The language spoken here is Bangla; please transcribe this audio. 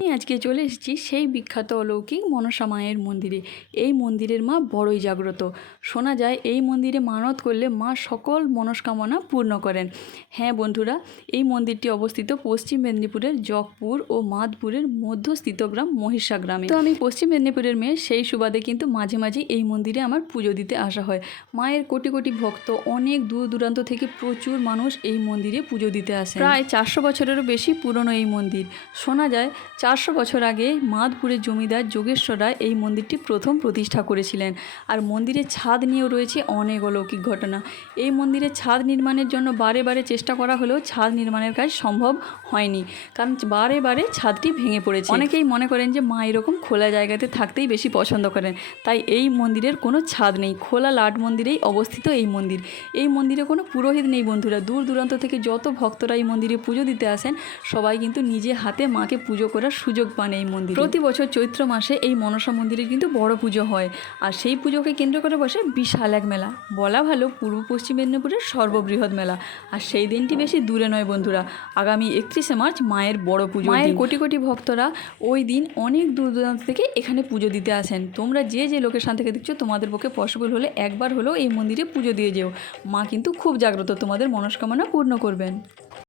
আমি আজকে চলে এসেছি সেই বিখ্যাত অলৌকিক মনসা মায়ের মন্দিরে। এই মন্দিরের মা বড়ই জাগ্রত। শোনা যায় এই মন্দিরে মানত করলে মা সকল মনস্কামনা পূর্ণ করেন। হ্যাঁ বন্ধুরা, এই মন্দিরটি অবস্থিত পশ্চিম মেদিনীপুরের জগপুর ও মাদপুরের মধ্যস্থিত গ্রাম মহিষা গ্রামে। তো আমি পশ্চিম মেদিনীপুরের মেয়ে, সেই সুবাদে কিন্তু মাঝে মাঝে এই মন্দিরে আমার পুজো দিতে আসা হয়। মায়ের কোটি কোটি ভক্ত, অনেক দূর দূরান্ত থেকে প্রচুর মানুষ এই মন্দিরে পুজো দিতে আসে। প্রায় 400 বছরেরও বেশি পুরনো এই মন্দির। শোনা যায় 400 বছর আগে মাদপুরের জমিদার যোগেশ্বর রায় এই মন্দিরটি প্রথম প্রতিষ্ঠা করেছিলেন। আর মন্দিরের ছাদ নিয়েও রয়েছে অনেক অলৌকিক ঘটনা। এই মন্দিরের ছাদ নির্মাণের জন্য বারে বারে চেষ্টা করা হলেও ছাদ নির্মাণের কাজ সম্ভব হয়নি, কারণ বারে বারে ছাদটি ভেঙে পড়েছে। অনেকেই মনে করেন যে মা এরকম খোলা জায়গাতে থাকতেই বেশি পছন্দ করেন, তাই এই মন্দিরের কোনো ছাদ নেই। খোলা লাট মন্দিরেই অবস্থিত এই মন্দির। এই মন্দিরে কোনো পুরোহিত নেই বন্ধুরা। দূর দূরান্ত থেকে যত ভক্তরা এই মন্দিরে পুজো দিতে আসেন, সবাই কিন্তু নিজে হাতে মাকে পুজো করার সুযোগ পান এই মন্দিরে। প্রতি বছর চৈত্র মাসে এই মনসা মন্দিরে কিন্তু বড় পুজো হয়, আর সেই পুজোকে কেন্দ্র করে বসে বিশাল এক মেলা। বলা ভালো পূর্ব পশ্চিম মেদিনীপুরের সর্ববৃহৎ মেলা। আর সেই দিনটি বেশি দূরে নয় বন্ধুরা, আগামী 31শে মার্চ মায়ের বড় পুজো। মায়ের কোটি কোটি ভক্তরা ওই দিন অনেক দূর দূরান্ত থেকে এখানে পুজো দিতে আসেন। তোমরা যে যে লোকেশান থেকে দেখছো, তোমাদের পক্ষে পসিবল হলে একবার হলেও এই মন্দিরে পুজো দিয়ে যেও। মা কিন্তু খুব জাগ্রত, তোমাদের মনস্কামনা পূর্ণ করবেন।